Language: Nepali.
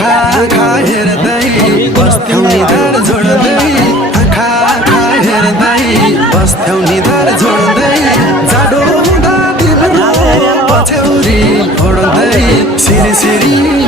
आँखा आँखा हेर्दै बस्थ्यौ निधार जोड्दै आँखा आँखा हेर्दै बस्थ्यौ निधार जोड्दै जाडो हुँदा तिम्रो पछ्यौरी ओड्दै सिरी सिरी